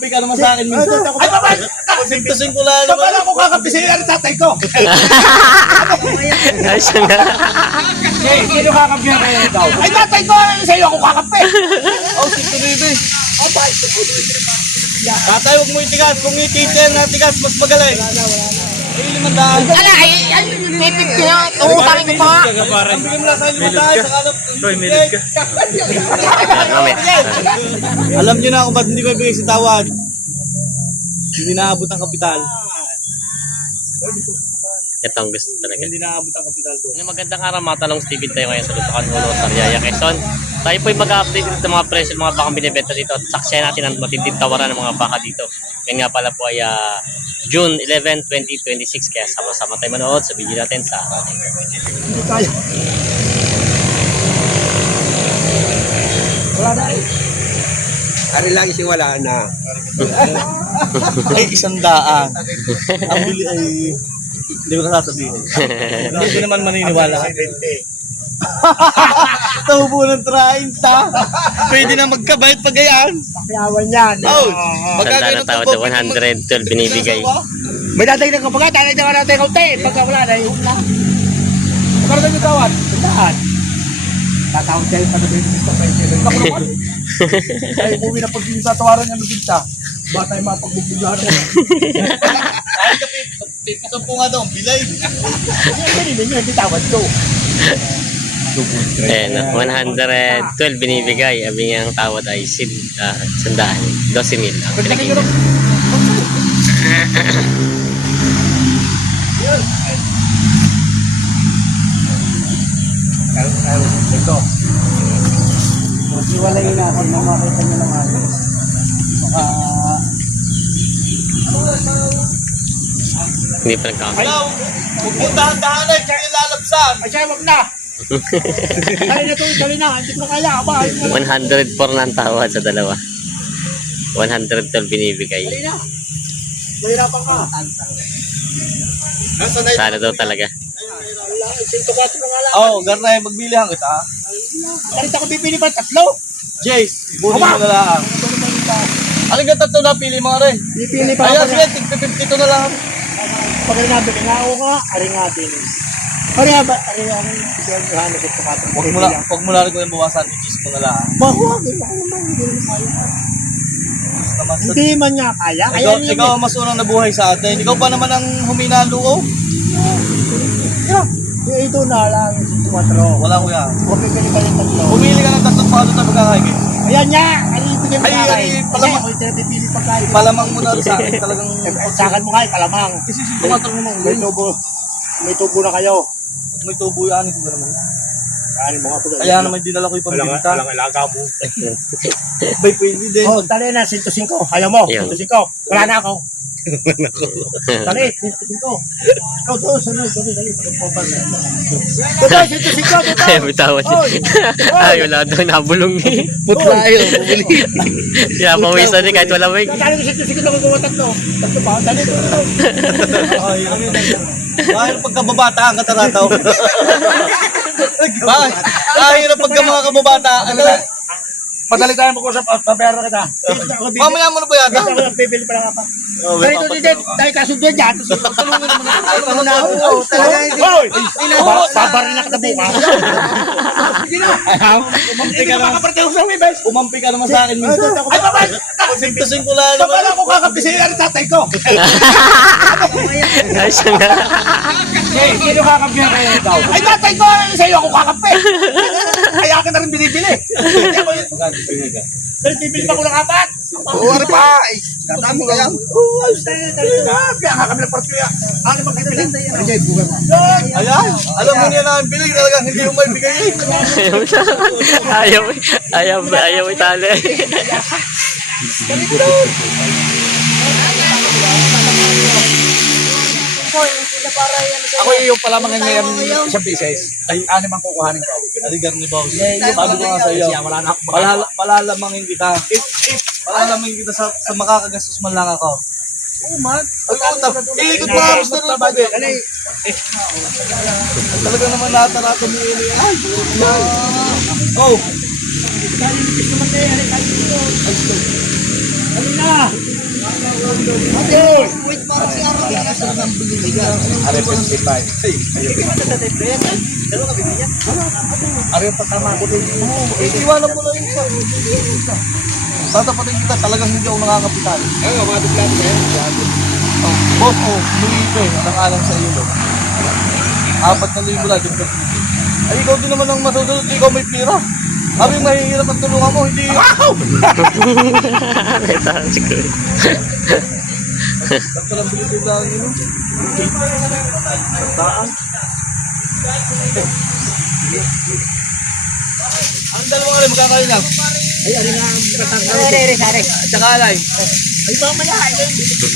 umampi ka naman sa akin minsan. Ay, babay! Sintusin ko lang naman. Babay ako kakampi sa'yo ang tatay ko. Ay, siya nga. Sino kakampi na kayo ikaw? Ay, tatay ko! Sa'yo ako kakampi! Oh, sinto baby. Tatay, huwag mo itigas. Kung ititen na tigas, mas magaling. Ay, 500. Ala, ay, pipit ko na. Utangin ko pa. Ang bigyan mo lang sa 500. Saka ano, Hoy, minute ka. alam nyo na kung ba't hindi ko ibigay si tawad. Hindi naabot ang kapital. Ito ang gusto talaga. Hindi naabot ang kapital ko. Magandang araw mga talong Steven tayo ngayon sa Lutukan Ulo, Sariaya, Quezon. Tayo po ay mag-update dito ng mga presyo ng mga bakang binibenta dito at saksiyan natin ang matinding tawaran ng mga baka dito. Yan nga pala po ay June 11, 2026 kaya sama-sama tayo manood sa video natin sa Hindi kaya. Wala na eh. Ari lagi si wala na. Ay, 100. Ang bili ay hindi ko na sasabihin. Hindi naman maniniwala. Taubo ng 30. Pwede na magkabayad pag gayaan. Pakiyawan yan. Oh, tanda na tawad na 112 binibigay. May dadagdag ka pa nga, dadagdag natin kaunti. Pagka wala na, yung lang. Magkano yung tawad? Sandaan. Tatawag kayo sa nabili nito sa inyo. Ako naman. Kaya umuwi na pag yung tatawaran niya nabili siya. Ba tayo mapagbubuglahan na. Ay, kapit po nga daw, bilay. Hindi niya, hindi tawad to. Ayan, 112 binibigay. Abi nga ang tawad ay sandaan. 12,000 ang pinagiging. Ito. Iwalay natin na makita nyo naman. Baka... Hindi pa nagkakasal. Hello, huwag mo dahan-dahanan, kaya lalabsan. Ay, siya, wag na! Dali na ito, dali na. Hindi ko na kaya. Aba, 104 na ang tawad sa dalawa. 112 binibigay. dali na. Mahirapan ka. Sana daw talaga. Sinto 4 na nga lang. Oh, Garnay, magbilihan kita. Galit ako bibili pa, 3. Jace, buhin mo na lang. Aling ka tatlo na pili mga rin. Bibili pa Ayan, ako sige, tig-52 na lang. Pag rin natin, nga ako nga, aring natin. Aring nga ba, aring nga, aring nga, sinto 4. Huwag mo na rin ko yung bawasan, i-cheese mo na lang. Mahuwag, hindi naman, hindi naman kaya. Hindi man nga kaya. Ikaw ang mas unang nabuhay sa atin. Ikaw pa naman ang humina ang loob. Ito na lang, sinto 4. Wala ko yan. Huwag ka ganito yung 3. Pumili ka ng tatlong paano tayo magkakaigin. Ayan niya! Ay, ibigay mo Ay, sa akin. ay, palamang. Kasi ako yung pipili pagkain. Palamang mo na rin sa akin talagang... Sa akin mo kayo, palamang. Kasi tumatang mo May tubo. May tubo na kayo. may tubo yan, ko naman. Ano mo nga po. Kaya naman dinala ko yung pambibita. ilaga mo. Bay, pwede din. Oh, tali na, 105. Ayaw mo, Ayun. 105. Wala na ako. Tali, 105. Ikaw to, sunod. Dali, pagpapal na. Ito, 105. Ito. Ay, bitawan. Ay, wala daw nabulong eh. Putla yun, bumili. Kaya pawisan eh kahit wala wig. Tali ko 105 na magawa 3. Tatlo pa, tali ko. Ay, ano yun? Bakit pagkababata ang katarataw? Bakit? Dahil na pagka mga kababata, ano? Padali tayo mag-usap, pabayar na kita. Mamaya mo na ba yata? Bibili pa lang ako. Oh, Dali ito, dahil kasundo dyan. Tulungan na ako. Talaga hindi. Babarin na kita bukas. Umampi ka naman. Kaparte ko sa webes. Umampi ka naman sa akin minsan. Ay, babay! Sintusin ko lang Babay naman. ako kakampi sa'yo ang tatay ko. Ay, siya nga. Sino kakampi na kayo ikaw? Ay, tatay ko! Sa'yo ako kakampi. Kaya ka na rin binibili. Pero bibili pa ko ng 4. Oo, ari pa. Tatamo ka yan. Kaya nga kami ng partiya. Ano bang kinilin? Ay, buwan mo. Ayan, alam mo niya na ang bilig talagang hindi mo may bigay eh. Ayaw itali. Ako yung palamang ngayon isang pieces. Ay, ano mang kukuhanin ko? Aligar ni Boss. Sabi ko nga sa iyo, Wala na ako. palalamangin kita. Palalamangin kita sa makakagastos man lang ako. Oo, man. Iikot mo nga gusto ng pag Talaga naman lahat-lahat mo yun eh. Ay, oh! Ano na? Ayun! Wait, para si Aro. Gusto ng biligan. Are 55. Ari yung pagtama ko din. Iiwanan mo na yung isa. Tatapatin kita, talagang hindi ako nakakapitan. Ano, mga duplado na yan. Oh, boss, luipe, nakalang sa iyo. 4,000 lang yung ay, ikaw din naman ang masusunod, ikaw may pira. Sabi yung mahihirap ang tulungan mo, hindi. Wow! Ito, siguro. Nagpalang bilibig lang yun. Sandaan. Ang dalawang alay, magkakain lang. Ay, ano nga ang katanggal? Sari. Tsaka alay. Ay, mamaya.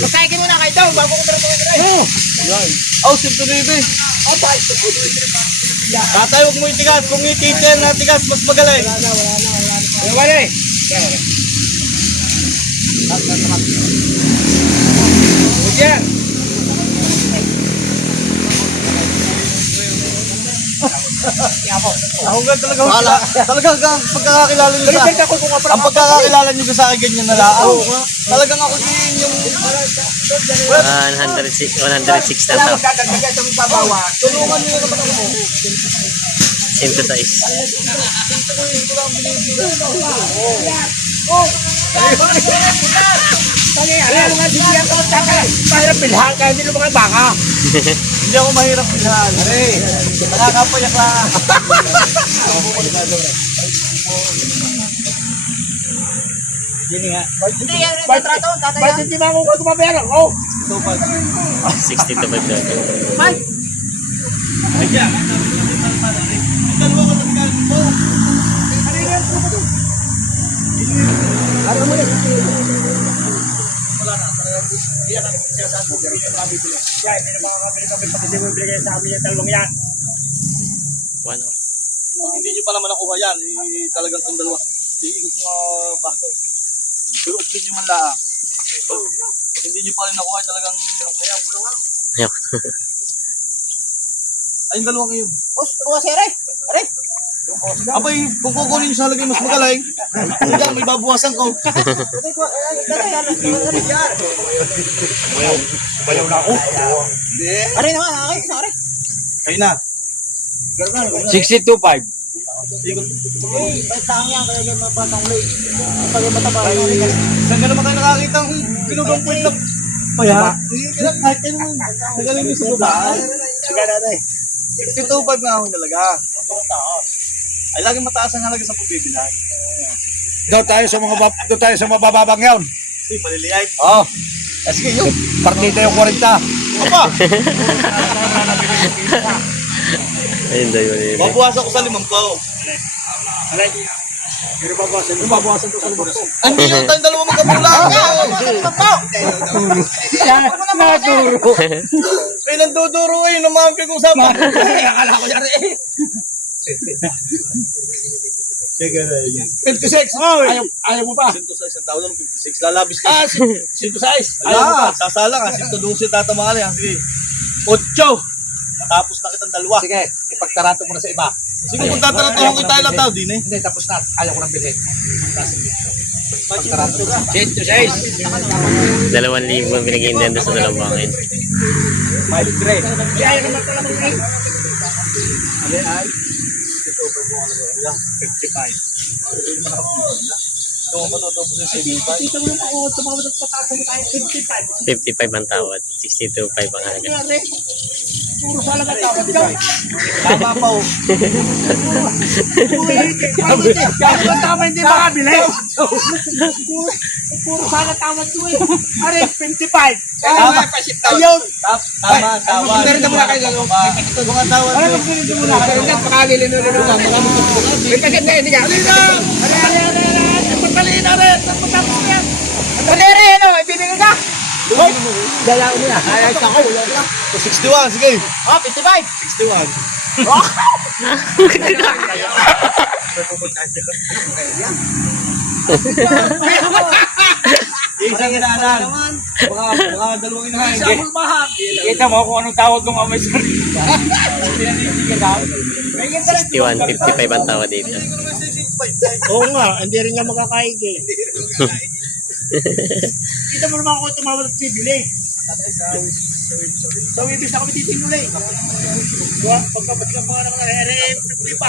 Pagkain mo na kayo daw, bago ko Oo! Oh, sintulibe. Tatay, huwag mo itigas. Kung ititen na tigas, mas magaling. Wala eh. Yan. Ako nga talagang ang pagkakakilala niyo sa Balik ako kung ang pagkakakilala niyo sa akin ganyan na lang. Talagang ako din yung 106 na Alam mo, to. dadagdagan sa mga babawa. tulungan niyo naman ako. 106. Alam mo nga, bigyan ka magkakala. Mahirap pilhan kaya hindi lumang baka. Hindi ako mahirap bilhan. Are, nakakapayak lang. Hindi nga. Hindi, yan rin trato, tatay. Ba't hindi mo ako kumabayaran? Oh! 62 ba ito? Mike, Ayan. Ang dalawa ko tatigal mo. Ano mo yan? Yan, hindi na makakabili kami pag hindi mo ibigay sa amin yung dalawang yan. Ano? Pag hindi niyo pa naman nakuha yan, talagang ang dalawa. Iikot mo bagay. Pero at niyo man laang. Pag hindi niyo pa rin nakuha, talagang Ayok. ay yung dalawang iyo. boss, bukas ere. Are. Abay, kung kukunin niyo sa lagay mas magaling, sige, may babawasan ko. Bayaw na ako. Hindi. Are naman, akin, isang are. Kayo na. 62.5. Ikot. Pagtang yan, kaya yan mapatang ulit. Pag mataba, Saan ka naman kayo nakakita ang pinubang point na paya? Kahit ano man. Nagaling niyo sa babaan. Sige na na eh. 62.5 nga ako talaga. Ay, laging mataas ang halaga sa pagbibilan. Doon tayo sa mabababang yun. Kasi maliliit. Oh. Sige yun. Partida yung 40. Apa! Ayun daw yun. Babawasan ko sa 5 ko. Pero babawasan to sa lubos ko. Hindi yung tayong dalawa magkabulang. Naturo. Ay, nanduduro kayo. Naman kayo kung usapan. Akala ko yan eh. Sige na yan. 56. Ayaw mo pa. 106 ang tao lang, 56. Lalabis ka. Ah, 106. Ayaw mo pa. Ala, sasala ka. 112 tatamali. Sige. 8. Matapos na kitang dalawa. Sige, ipagtarato mo na sa iba. Sige, kung tatanong ko tayo lang tao din eh. Hindi, tapos na. Ayaw ko nang bilhin. Pagtarato ka. 106. 2,000 ang pinag-iindihan doon sa dalawang bangin. 5 grade. Ayaw naman pala mo eh. Ano ay? 55. Ito mo matutubos yung 75. Dito mo ako, tumawad at pataas mo tayo 55. 55 ang tawad. 62.5 ang halaga. Nangyari. Puro sala ka tawad ka. Tama pa oh. Tama hindi makabili. Puro sala tawad ko eh. Are, 55. Tama. Ayun. Tama, tawad. Pero ito muna kayo gano'n. Kung ang tawad Ano mo. kung hindi mo na? Pero hindi, pakalilino-lino lang. May kasi hindi ka. Pagpaliin na rin. Pagpatapos ko yan. Ere, ano, ibibigay ka. Dala ko na. Ayos ako. 61, sige. Oh, 55. 61. Isang inaanan. Baka dalawang inahan. Kita mo kung anong tawag ng amay sa 61, 55 ang tawad dito. Oo nga, hindi rin niya makakaig eh. Kita mo naman ako tumawag at bibili. So, ibig na kami titinulay. Diba? Pagkapat ka mga ng RM55,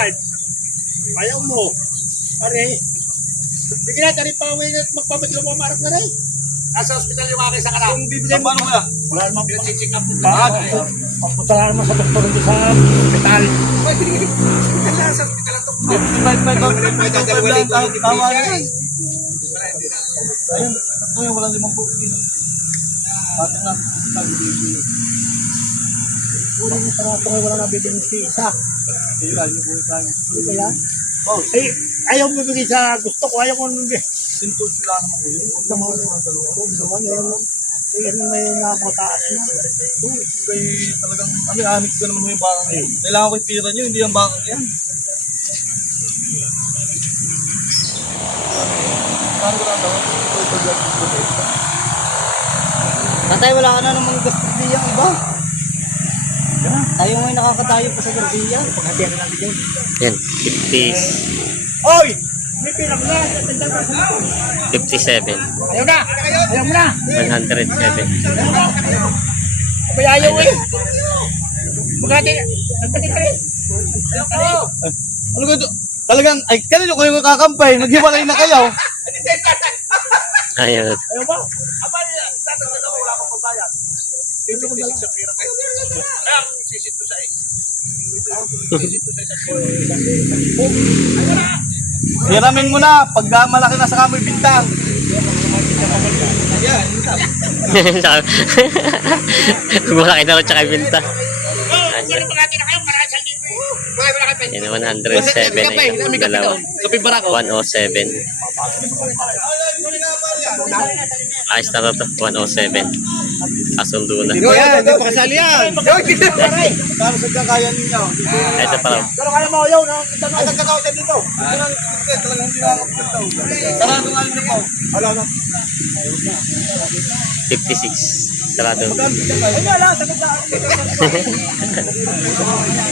ayaw mo. Pare, bigyan natin rin pa uwi at magpapat ka mga marap na rin. Nasa ospital yung mga kaysa ka na. Kung bibigyan mo ano kaya? Wala namang Pinachiching up. papunta lang naman sa doktor dito sa hospital. Nasa ospital ang doktor. 55 lang, tama yan. Ayun, ito yung walang 5 bukid. Pati na. Uli mo sarap ko wala na bibigyan si isa. Hindi ba yan? Oh, Ay, ayaw mo bibigyan sa gusto ko, ayaw ko bibigyan. sintul sila naman ko yun. Huwag naman naman dalawa. Naman, yan may nakataas na. Kay talagang, anit ko naman mo yung bakang yun. Kailangan ko yung pira nyo, hindi yung bakang yan. Paano ko lang daw? Tatay, wala ka na namang gastos diyang iba. Tayo ngayon nakakatayo pa sa garbiya. Paghatiyan na natin yun. Yan, 50s, Oy! May pira ko na. 57, Ayaw na! Ayaw mo na! 107. Abay ayaw eh! Magkati! Nagpati ka rin! Ano ko ito? Talagang, ay, kanino kayo kakakampay? Maghiwalay na kayo. Ayun. Ayaw ba? Hiramin mo na, pag malaki na sa kamoy bintang. Kung malaki na rin tsaka ibinta. Pero magkati na kayo para sa libo eh! Yan, 107 ay isang dalawa. Kapi barako. 107. Ayos na to, 107. Kasundo na. Yan, hindi pa kasali yan. Para sa kaya ninyo. Ito pa raw, Pero kaya mo ayaw na! Ay, nagkakausan dito. Talagang hindi nakakapagod daw. Sarado nga rin po. Wala na. 56. Sarado. Ay wala! Sagot na!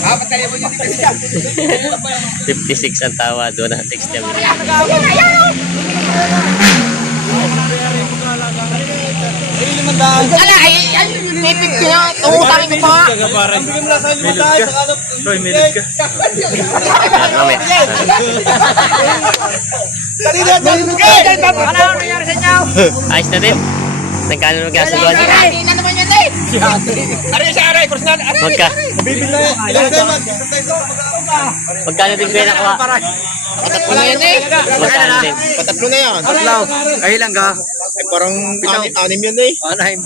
Apat tayo mo dito kasi yan. 56 ang tawa, doon na 60 ang binili. Ay, 500. Ala, ay, pipit ko na. Tuutangin ko pa. Bigyan mo na sa 500. Sa kanap. Roy, minute ka. Mamaya. Ano ang nangyari sa inyo? Ayos na din. Nagkano magkasuluan siya? Hindi na naman yan eh. Aray sa aray! Kursunal! Aray! Magka. Bibili na yan. Ilan tayo mag-isa tayo sa mag-aama. Magkano din kayo nakuha? Wala yan eh. Magkano din? Patatlo na yan. Tatlo. Ay lang ka. Ay parang anim yan eh. Anim.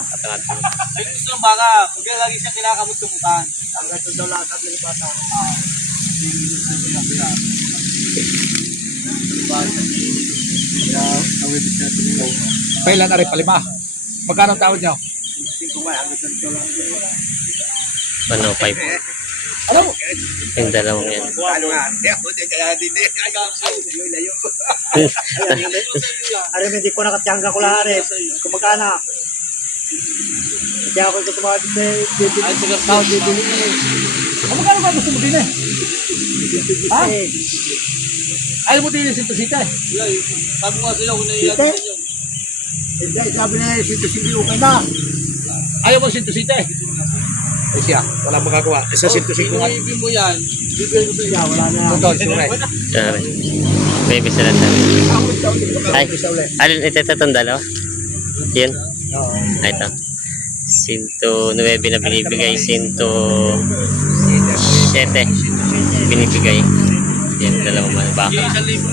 Ay, gusto ng baka. Kaya lagi siya kinakamot tumutan. Ang gato daw lahat at ng bata. Kailan na rin palima. Magkano ang tawad niyo? 105. Yung dalawang yan. Ano nga? Kaya din eh. Aray, hindi ko nakatiyangga ko lang aray. Kumagana. Kaya ako ito tumawag dito eh. Ay, sigar tao, bibili niya eh. Magkano ba gusto mo din eh? Ha? Ayaw mo din yung sinto-sita eh. Sabi ko nga sa'yo, kung naiiyak sa inyo. Hindi, sabi na yung sinto-sita okay na. Ayaw mo sinto-sita eh. Ay siya. Wala magagawa. Isa sinto-sinto nga. Pinibin mo yan, bibigyan mo sa inyo. Wala na. Totoo, sure. Sorry. Baby sila sa ay, alin ito itong dalawa? Yun? Ay, ito. 109 na binibigay, 107 binibigay. Yan, dalawang manibaka. 1,000 na yung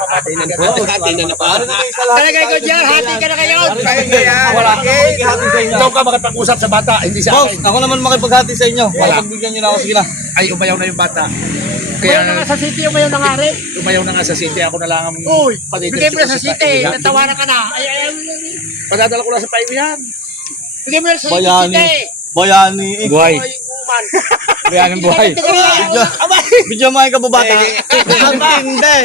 Hati na na pa. Talagay ko dyan, hati ka na kayo. Wala. Makipaghati sa inyo. Ikaw ka makipag-usap sa bata, hindi sa Boss, akin. ako naman makipaghati sa inyo. Wala. Pagbigyan nyo na ako, sige na. Ay, umayaw na yung bata. Mayaw na nga Kaya sa city, mayaw na nga rin. umayaw na nga sa city. Ako na lang ang Uy, patitis bigay mo ko na sa city, natawanan ka na. Ay, Padadala ko lang sa paiwihan. bigay mo na sa Bayani. city. Bayani. Buhay. Ay, uman. Bayan ng buhay. Bidyo mga kababata. Ang hindi.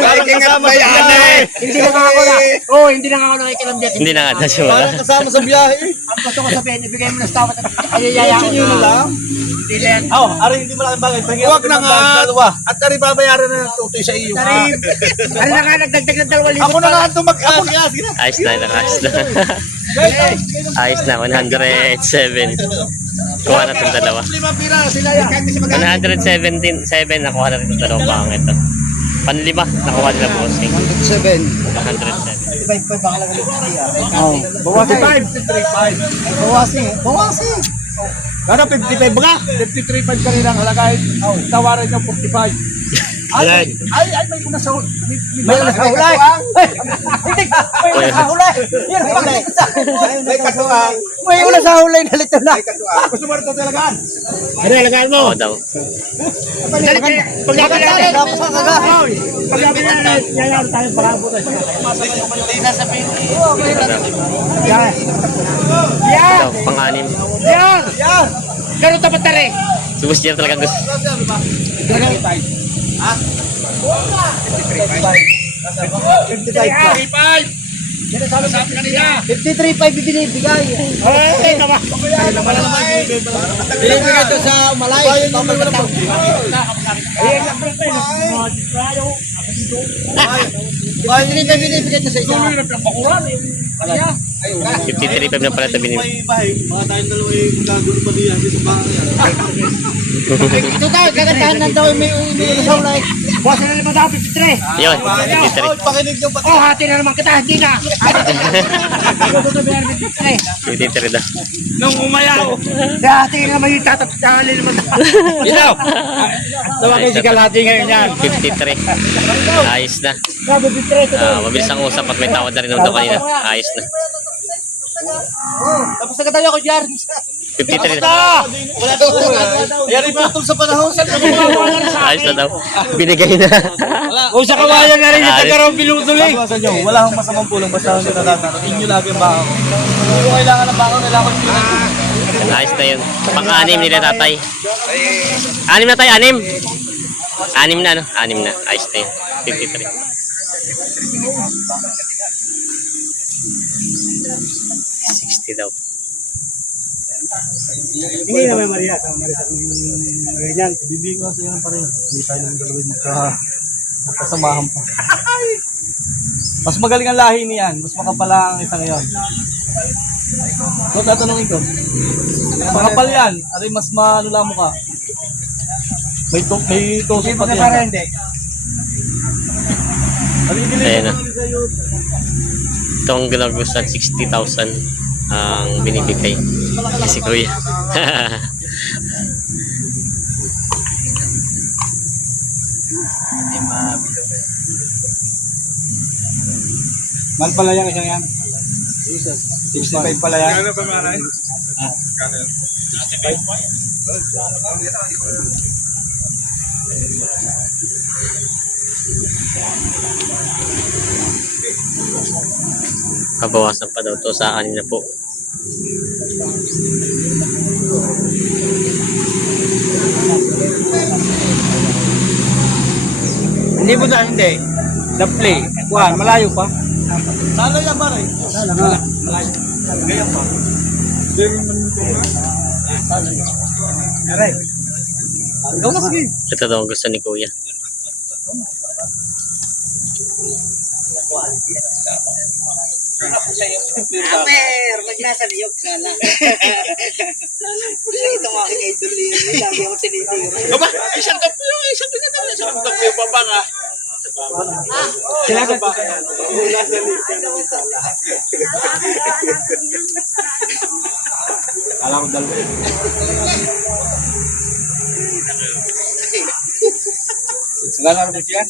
Parang kasama sa biyahe. Hindi na nga ako na. Oh, hindi na nga ako nakikilambiat. Hindi na nga daw siya wala. Parang kasama sa biyahe. Ang gusto ko sabihin, ibigay mo na sa tawad at ayayaya Diretso nyo na lang. Ari hindi mo lang bagay. Pahingi Huwag na nga. Dalawa. At ari babayaran na ng tutoy sa iyo. Tarim. Ano na nga nagdagdag ng 2,000. Ako na nga ito ako na. Ayos na, ayos na. Ayos na, 107. Kuha na itong dalawa. 5 pira sila yan. 117, nakuha na rin itong dalawang bakang ito. Panlima, nakuha nila bossing. 107. 107. 55 baka lang ulit siya. Oh, bawasin. 53.5. Bawasin. Bawasin. Ano 55 ba? 53.5 kanina ang halagahin. Tawaran niyo 45. Ay, may una sa May ulas sa hulay. Hindi ka. May ulas sa hulay. Yan ang pakita sa akin. May katuwang. May ulas sa hulay na lito na. May katuwang. Gusto mo ito talagaan? Ano alagaan mo? Oo daw. Paglaban natin. Tapos ang kaga. Paglaban natin. Yayaw tayo para butas. Yan. Ito daw, pang-anim. Yan. Ganun tapat na rin. Subos niya talaga gusto. 53.5 binibigay. Ay, tama. Binibigay ito sa Umalay. Hindi binibigay ito sa isa. 53.5 na pala ito binibig. May bahay. Mga tayong dalawa yung gagawin pa diyan sa bahay. Ito tayo, kagandahan ng daw may ulas sa hulay. Boss na naman daw 53. Yun, 53. Pakinig nyo pati. Oh, hati na naman kita. Hindi na. Ito na bayar 53. 53 daw. Nung umayaw. Hati na naman yung tatatali naman. Ilaw. Tawagin si Kalahati ngayon yan. 53. Ayos na. Grabe 53. Mabilis ang usap at may tawad na rin daw kanina. Ayos na. Tapos na katayo ko dyan. 53 na. Ayan yung putol sa panahon. Ayos na daw. Binigay na. O sa kawayan na rin yung taga-raw bilutuloy. Sa inyo, wala akong masamang pulong basta hindi natatanong. Inyo lagi ang baka. Hindi ko kailangan ng baka, kailangan ko yun. Ayos na yun. Pang-anim nila tatay. Anim na tayo, anim. Anim na, no? Anim na. Ayos na yun. 53. 60 daw. Hindi naman Maria. Ganyan. Bibigyan ko sa inyo ng pareho. Hindi tayo ng dalawin magkasamahan pa. Mas magaling ang lahi niyan. Mas makapala ang isa ngayon. Kung tatanungin ko, makapal yan. Ari mas maano mo ka. May tosok pa yan. Ayan na. Itong ginagustuhan 60,000 ang binibigay kasi kuya. Mal pala yung isang yan. 65 pala yan. Ano ba manay? Kabawasan pa daw to sa anin na po. Hindi mo na, hindi. The play. Kuhan, malayo pa. Sana yan ba rin? Malayo. Ganyan pa. Aray. Ikaw na sige. Ito daw ang gusto ni kuya. Amer, pag nasa niyog sana. Ito mga aking idol yun. Lagi ako tinitiro. Aba, isang kapo yung isang pinatawag. Isang kapo yung babanga. Sila ka ba? Alam ko dalawa. Sila na rin yan?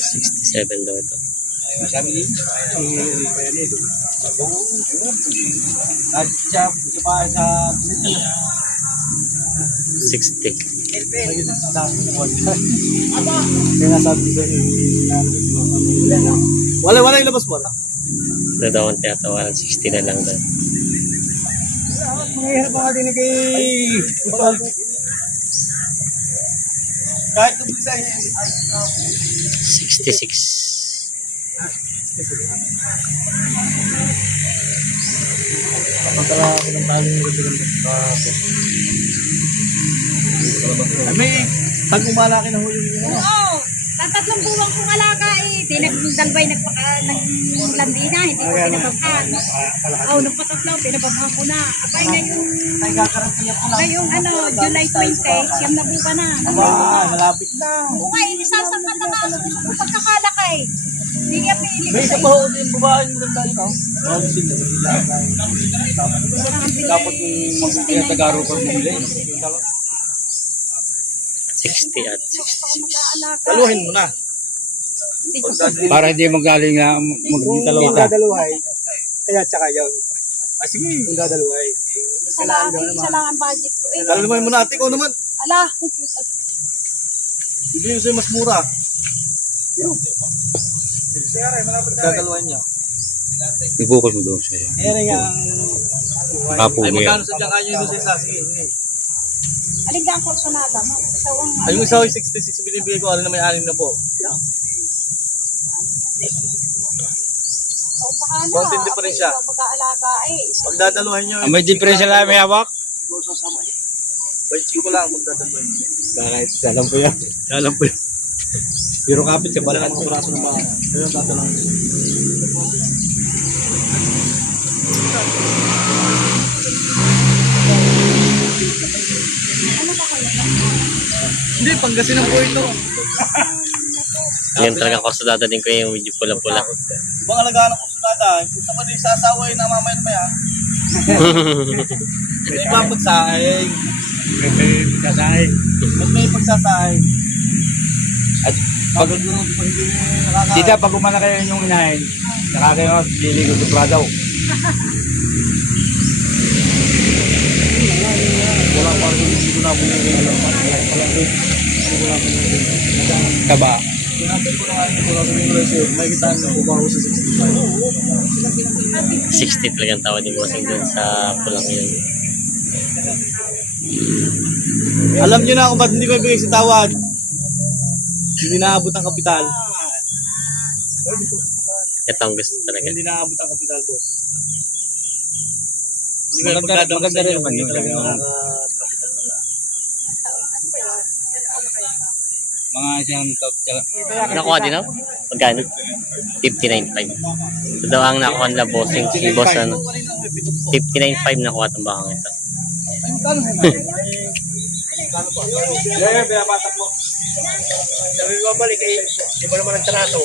67 daw ito. Sabi niyo? At siya pa sa 60. Kaya nasabi ko wala yung labas mo. Ito daw ang tinatawaran 60 na lang daw. Mahirap ang atin kay... Kahit kung bisa 66. Kapagkala ako ng tali ng may tag-umalaki na ho yung Oo. Tatlong buwang kong alaga eh. Dalbay naglandi na. Hindi ko pinababhan. Oo, nung patatlaw, pinababhan ko na. Abay ngayong July 20, siyam na buka na. malapit na. Oo nga, isasangkat na nga sa pagkakalakay. Hindi nga pili ko May isa sa pa ho din babae mo lang tayo, no? Dapat yung tagaro pa bumili. 60 at 66. Daluhin mo na. Para hindi magaling na Kung dadaluhay, kaya tsaka yun. Sige. Kung dadaluhay. Isa lang ang budget ko. Eh, Daluhin mo na ate ko naman. ala. Bibili ko sa'yo mas mura. Dadaluhin niya. Ibukod mo doon sa'yo. Kaya na nga ang Kapo Ay, mo yan. magkano sa dyan kanyo yung isa? Sige. Aligang ko sunada mo. Isawang Ay, yung isa ko yung 66 binibigay ko, ano na may 6 na po. Konting diferensya. Mag-aalaga eh. Pag dadaluhin nyo, May diferensya lang may hawak? Baitsi ko lang kung dadaluhin. Bakit? Alam po yan. Alam po yan. Pero kapit sa Wala balat. lang puraso ng bahay. Ayun, dadaluhin. Hindi, Pangasinan po ito. Yan talagang kurso din ko yung medyo pula-pula. Ibang alagaan ng kusulada, kung sa kanil sasawa ay namamayan pa yan. May ibang pagsaing. Kasahin. Ba't may pagsasaing? At Pag hindi nakaka... Tita, pag umana kayo yung inahin, nakakayo, liligo sa Pradaw. Wala pa rin hindi ko na bumili. Kaba. Sinabi ko na nga ito, wala bumili sa'yo. May kitaan na ubaho sa 65. 60 talagang tawad ni Bossing dun sa pulang yun. Alam nyo na kung ba't hindi ko ibigay sa tawad. Hindi naabot ang kapital. Ito ang gusto talaga. Hindi naabot ang kapital, boss. Hindi ko na pagdadamot maganda sa rin inyo. naman Hindi yun. talaga Oo. nakakapital na lang. Mga isang top. Nakuha din ako? Magkano? 59.5. Ito daw ang nakuha nila Bossing. Si Boss ano? 59.5 nakuha itong bakang ito. Yeah, binabatak mo. Sabi mo balik, iba naman ang trato.